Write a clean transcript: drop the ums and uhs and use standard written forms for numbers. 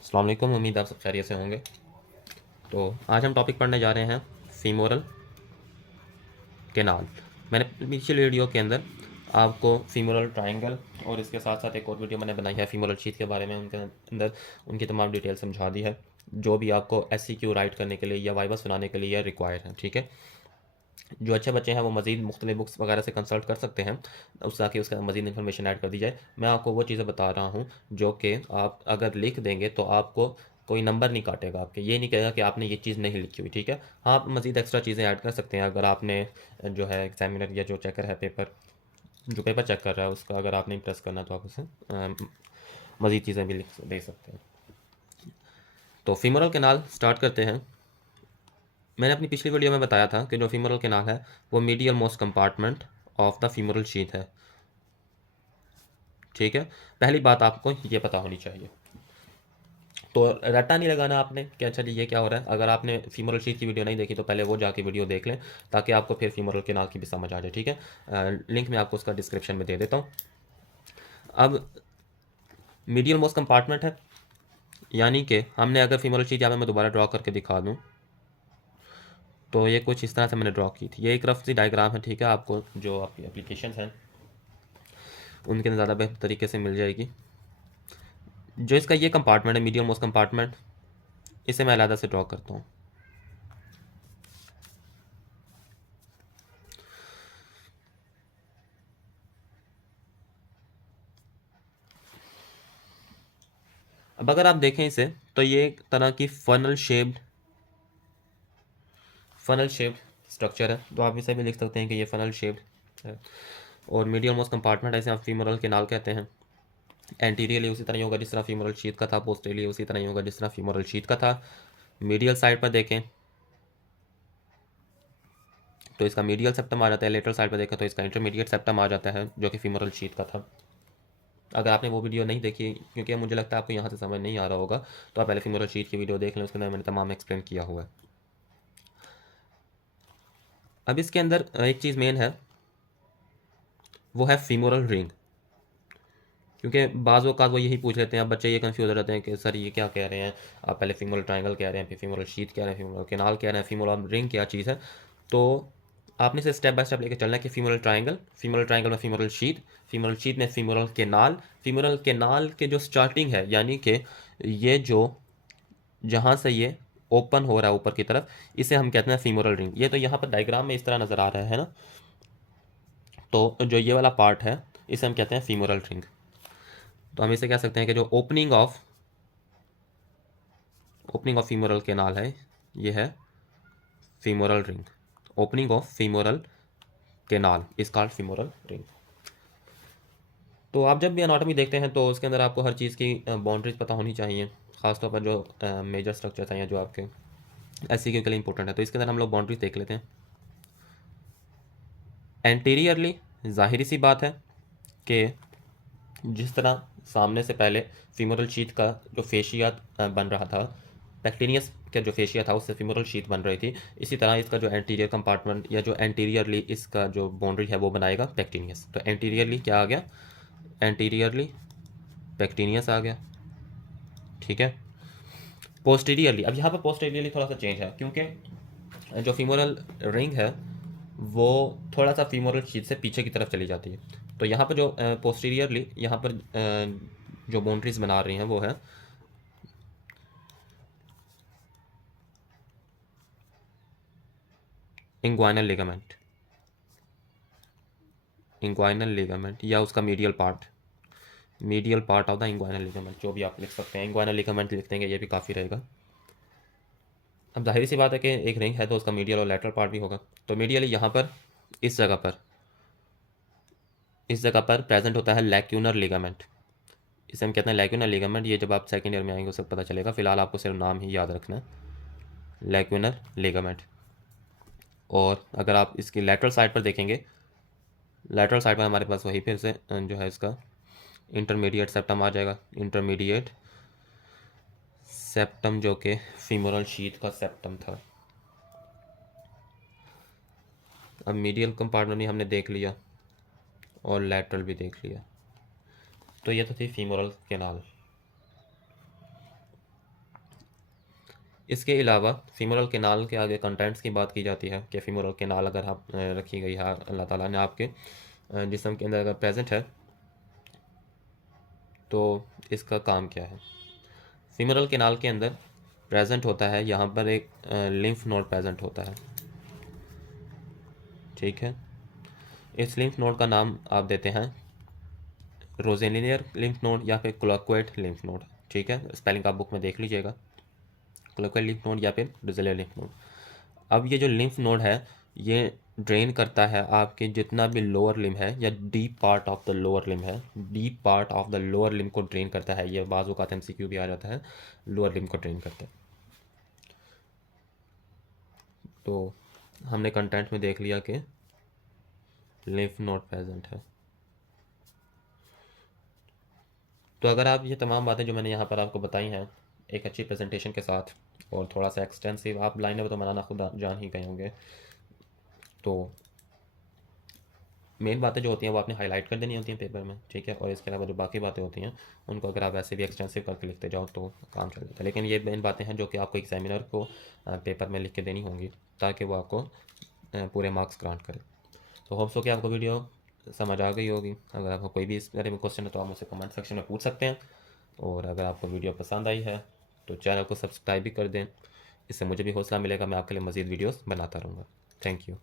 अस्सलाम वालेकुम। उम्मीद आप सब खैरियत से होंगे। तो आज हम टॉपिक पढ़ने जा रहे हैं फीमोरल केनाल। मैंने पिछले वीडियो के अंदर आपको फीमोरल ट्रायंगल और इसके साथ साथ एक और वीडियो मैंने बनाई है फीमोरल शीथ के बारे में, उनके अंदर उनकी तमाम डिटेल समझा दी है जो भी आपको SCQ राइट करने के लिए या वाइवा सुनाने के लिए रिक्वायर है। ठीक है, जो अच्छे बच्चे हैं वो मज़ीद मुख्तलिफ बुक्स वगैरह से कंसल्ट कर सकते हैं उस ताकि उसका मज़ीद इन्फॉर्मेशन ऐड कर दी जाए। मैं आपको वो चीज़ें बता रहा हूँ जो कि आप अगर लिख देंगे तो आपको कोई नंबर नहीं काटेगा, आपके ये नहीं कहेगा कि आपने ये चीज़ नहीं लिखी हुई। ठीक है, हाँ, आप मज़ीद एक्स्ट्रा चीज़ें ऐड कर सकते हैं अगर आपने जो है एग्जामिनर या जो चेकर है पेपर जो पेपर चेक कर रहा है उसका अगर आपने इम्प्रेस करना तो आप उसे मज़ीद चीज़ें भी लिख दे सकते हैं। तो फीमोरल कैनाल स्टार्ट करते हैं। मैंने अपनी पिछली वीडियो में बताया था कि जो फीमोरल कैनाल है वो medial most compartment of the femoral sheath है। ठीक है, पहली बात आपको ये पता होनी चाहिए। तो रट्टा नहीं लगाना आपने कि अच्छा जी ये क्या हो रहा है। अगर आपने फीमोरल शीथ की वीडियो नहीं देखी तो पहले वो जाके वीडियो देख लें ताकि आपको फिर फीमोरल कैनाल की भी समझ आ जाए। ठीक है, लिंक मैं आपको उसका डिस्क्रिप्शन में दे देता हूँ। अब मीडियल मोस्ट कंपार्टमेंट है, यानी कि हमने अगर फीमोरल शीथ यहाँ पे मैं दोबारा ड्रॉ करके दिखा दूँ तो ये कुछ इस तरह से मैंने ड्रॉ की थी। ये एक रफ सी डायग्राम है। ठीक है, आपको जो आपकी एप्लीकेशन हैं उनके अंदर ज़्यादा बेहतर तरीके से मिल जाएगी। जो इसका ये कंपार्टमेंट है मीडियम मोस्ट कंपार्टमेंट, इसे मैं अलहदा से ड्रॉ करता हूँ। अब अगर आप देखें इसे तो ये एक तरह की फनल शेप्ड स्ट्रक्चर है, तो आप इसे भी लिख सकते हैं कि ये फनल शेप्ड है। और मीडियम मोस्ट कंपार्टमेंट ऐसे आप फीमोरल कैनाल कहते हैं। एंटीरियरली उसी तरह ही होगा जिस तरह फीमोरल शीथ का था, पोस्टेरियरली उसी तरह ही होगा जिस तरह फीमोरल शीथ का था। मीडियल साइड पर देखें तो इसका मीडियल सेप्टम आ जाता है, लेटरल साइड पर देखें तो इसका इंटरमीडिएट सेप्टम आ जाता है जो कि फीमोरल शीथ का था। अगर आपने वो वीडियो नहीं देखी, क्योंकि मुझे लगता है आपको यहाँ से समझ नहीं आ रहा होगा, तो आप पहले फीमोरल शीथ की वीडियो देख लें, उसके अंदर मैंने तमाम एक्सप्लेन किया हुआ है। अब इसके अंदर एक चीज़ मेन है, वो है फीमोरल रिंग। क्योंकि बाज़ औक़ात वो यही पूछ लेते हैं, अब बच्चे ये कंफ्यूज हो जाते हैं कि सर ये क्या कह रहे हैं, आप पहले फीमोरल ट्रायंगल कह रहे हैं, फिर फीमोरल शीथ कह रहे हैं, फीमोरल कैनाल कह रहे हैं, फीमोरल रिंग क्या चीज़ है। तो आपने इसे स्टेप बाय स्टेप लेकर चलना है कि फीमोरल ट्रायंगल में फीमोरल शीथ में फीमोरल कैनाल के जो स्टार्टिंग है, यानी कि ये जो जहाँ से ये ओपन हो रहा है ऊपर की तरफ, इसे हम कहते हैं फीमोरल रिंग। ये तो यहाँ पर डायग्राम में इस तरह नज़र आ रहा है ना, तो जो ये वाला पार्ट है इसे हम कहते हैं फीमोरल रिंग। तो हम इसे कह सकते हैं कि जो ओपनिंग ऑफ फीमोरल कैनाल है ये है femoral ring. Opening of femoral canal is called femoral ring. तो आप जब भी एनाटॉमी देखते हैं तो उसके अंदर आपको हर चीज़ की बाउंड्रीज पता होनी चाहिए, खासतौर पर जो मेजर स्ट्रक्चर्स हैं या जो आपके SCQ के लिए इंपॉर्टेंट है। तो इसके अंदर हम लोग बाउंड्रीज देख लेते हैं। एंटीरियरली जाहिर सी बात है कि जिस तरह सामने से पहले फीमोरल शीथ का जो फेशिया बन रहा था, पेक्टिनियस का जो फेशिया था उससे फीमोरल शीथ बन रही थी, इसी तरह इसका जो एंटीरियर कंपार्टमेंट या जो एंटीरियरली इसका जो बाउंड्री है वो बनाएगा पेक्टिनियस। तो एंटीरियरली क्या आ गया, एंटीरियरली पेक्टिनियस आ गया। ठीक है, पोस्टीरियरली, अब यहाँ पर पोस्टीरियरली थोड़ा सा चेंज है क्योंकि जो फीमोरल रिंग है वो थोड़ा सा फीमोरल शीथ से पीछे की तरफ चली जाती है। तो यहाँ पर जो पोस्टीरियरली यहाँ पर जो बाउंड्रीज बना रही हैं वो है इंग्वाइनल लिगामेंट या उसका medial part of the inguinal ligament, जो भी आप लिख सकते हैं। इंग्वाइनल लिगामेंट लिख देंगे ये भी काफ़ी रहेगा। अब जाहिर सी बात है कि एक रिंग है तो उसका मीडियल और लेटरल पार्ट भी होगा। तो मीडियली यहाँ पर इस जगह पर प्रेजेंट होता है लैक्यूनर लिगामेंट। इसे हम कहते हैं लैक्यूनर लिगामेंट। ये जब आप सेकेंड ईयर में आएंगे उससे पता चलेगा, फिलहाल आपको सिर्फ नाम ही याद रखना है, लैक्यूनर लिगामेंट। और अगर आप इसकी लेटरल साइड पर देखेंगे, लेटरल साइड पर हमारे पास वही फिर से जो है इसका इंटरमीडिएट सेप्टम आ जाएगा। इंटरमीडिएट सेप्टम जो कि फीमोरल शीथ का सेप्टम था। अब मीडियल कंपार्टमेंट भी हमने देख लिया और लेटरल भी देख लिया। तो ये तो थी फीमोरल कैनाल। इसके अलावा फीमोरल केनाल के आगे कंटेंट्स की बात की जाती है कि फीमोरल केनाल अगर आप रखी गई है, अल्लाह ताला ने आपके जिस्म के अंदर अगर प्रेजेंट है तो इसका काम क्या है। फीमोरल केनाल के अंदर प्रेजेंट होता है, यहाँ पर एक लिम्फ नोड प्रेजेंट होता है, ठीक है। इस लिम्फ नोड का नाम आप देते हैं रोजेलिनियर लिम्फ नोड या फिर क्लोक्वेट लिम्फ नोड, ठीक है। स्पेलिंग आप बुक में देख लीजिएगा, क्लोक्वेट लिम्फ नोड या फिर रोजेलिनियर लिम्फ नोड। अब ये जो लिम्फ नोड है ये ड्रेन करता है आपके जितना भी लोअर लिम है या deep part of the lower limb है, deep part of the lower limb को ड्रेन करता है। ये बाजू का MCQ भी आ जाता है, लोअर लिम को ड्रेन करता है। तो हमने कंटेंट में देख लिया कि लिम्फ नोड प्रेजेंट है। तो अगर आप ये तमाम बातें जो मैंने यहाँ पर आपको बताई हैं एक अच्छी प्रेजेंटेशन के साथ और थोड़ा सा एक्सटेंसिव, आप लाइनें तो बनाना खुद जान ही गए होंगे, तो मेन बातें जो होती हैं वो आपने हाईलाइट कर देनी होती हैं पेपर में, ठीक है। और इसके अलावा जो बाकी बातें होती हैं उनको अगर आप ऐसे भी एक्सटेंसिव करके लिखते जाओ तो काम चल जाता है। लेकिन ये मेन बातें हैं जो कि आपको एग्जामिनर को पेपर में लिख के देनी होंगी ताकि वो आपको पूरे मार्क्स ग्रांट करे। तो होप्स हो कि आपको वीडियो समझ आ गई होगी। अगर आपको कोई भी इस बारे में क्वेश्चन है तो आप मुझसे कमेंट सेक्शन में पूछ सकते हैं। और अगर आपको वीडियो पसंद आई है तो चैनल को सब्सक्राइब भी कर दें, इससे मुझे भी हौसला मिलेगा, मैं आपके लिए मज़ीद वीडियोस बनाता रहूँगा। Thank you.